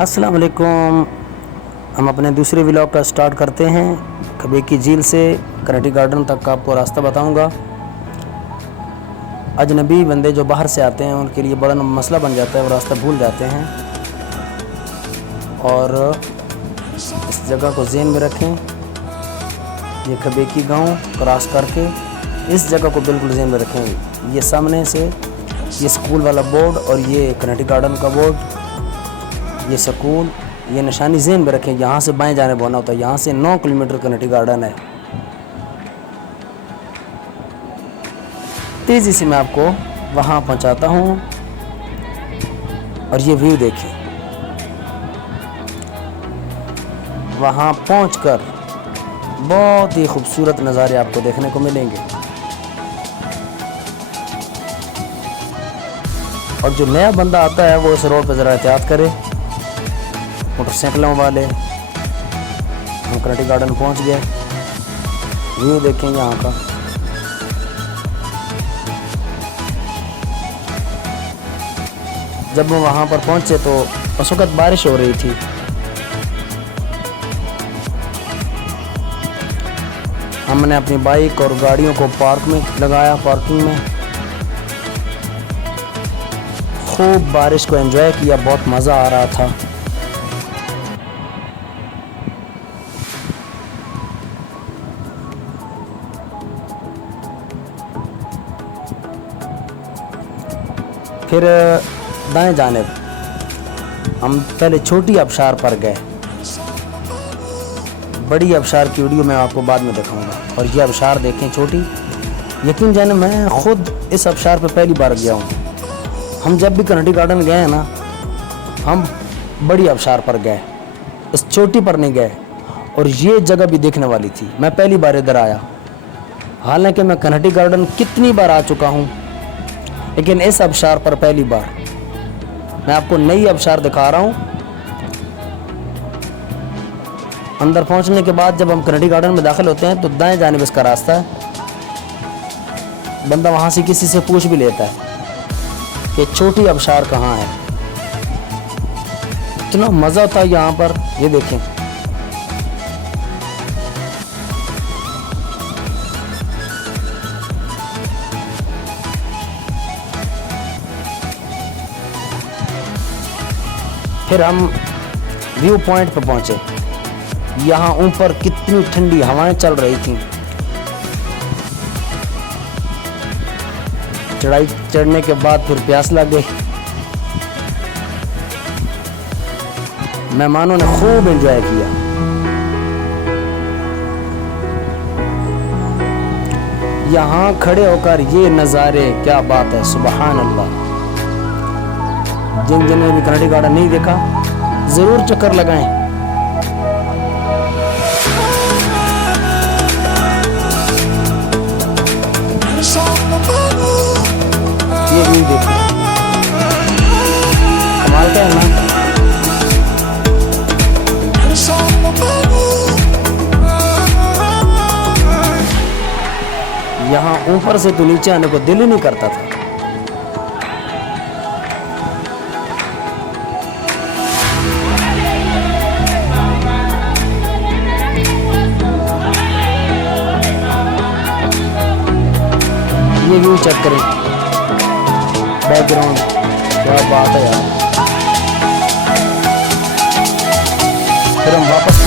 अस्सलाम वालेकुम। हम अपने दूसरे व्लॉग का स्टार्ट करते हैं। खबे की झील से कनेटी गार्डन तक का आपको रास्ता बताऊंगा। अजनबी बंदे जो बाहर से आते हैं उनके लिए बड़ा मसला बन जाता है, वो रास्ता भूल जाते हैं। और इस जगह को ज़हन में रखें, ये खबे की गाँव क्रॉस करके इस जगह को बिल्कुल ज़हन में रखें। ये सामने से ये स्कूल वाला बोर्ड और ये कनेटी गार्डन का बोर्ड, ये स्कूल, ये निशानी ज़हन में रखें। यहाँ से बाएं जाने बोना होता है। यहाँ से 9 किलोमीटर कनेटी गार्डन है। तेज़ी से मैं आपको वहाँ पहुँचाता हूँ। और ये व्यू देखें, वहाँ पहुँचकर बहुत ही खूबसूरत नज़ारे आपको देखने को मिलेंगे। और जो नया बंदा आता है वो इस रोड पर ज़रा एहतियात करे, मोटरसाइकिलों वाले। हम कनेटी गार्डन पहुंच गए। व्यू देखें यहाँ का। जब हम वहाँ पर पहुँचे तो उस वक़्त बारिश हो रही थी। हमने अपनी बाइक और गाड़ियों को पार्क में लगाया, पार्किंग में। खूब बारिश को एंजॉय किया, बहुत मज़ा आ रहा था। फिर दाएं जानिब हम पहले छोटी आबशार पर गए। बड़ी आबशार की वीडियो मैं आपको बाद में दिखाऊंगा। और ये आबशार देखें छोटी, यकीन जाने मैं ख़ुद इस आबशार पर पहली बार गया हूँ। हम जब भी कनेटी गार्डन गए हैं ना, हम बड़ी आबशार पर गए, इस छोटी पर नहीं गए। और ये जगह भी देखने वाली थी। मैं पहली बार इधर आया। हालांकि मैं कनेटी गार्डन कितनी बार आ चुका हूँ, लेकिन इस आबशार पर पहली बार। मैं आपको नई आबशार दिखा रहा हूँ। अंदर पहुँचने के बाद जब हम कनेटी गार्डन में दाखिल होते हैं तो दाएं जानिब इसका रास्ता है। बंदा वहाँ से किसी से पूछ भी लेता है कि छोटी आबशार कहाँ है। इतना मज़ा था यहाँ पर। ये देखें, फिर हम व्यू पॉइंट पर पहुँचे। यहाँ ऊपर कितनी ठंडी हवाएं चल रही थी। चढ़ाई चढ़ने के बाद फिर प्यास लग गई। मेहमानों ने खूब एंजॉय किया। यहाँ खड़े होकर ये नज़ारे, क्या बात है, सुबहान अल्लाह। जिन जिन्होंने भी कनेटी गार्डन नहीं देखा, ज़रूर चक्कर लगाएं। ये व्यू देखो, कमाल का है ना। यहाँ ऊपर से तो नीचे आने को दिल ही नहीं करता था। ये व्यू चेक करें, बैकग्राउंड, क्या बात है यार। फिर हम वापस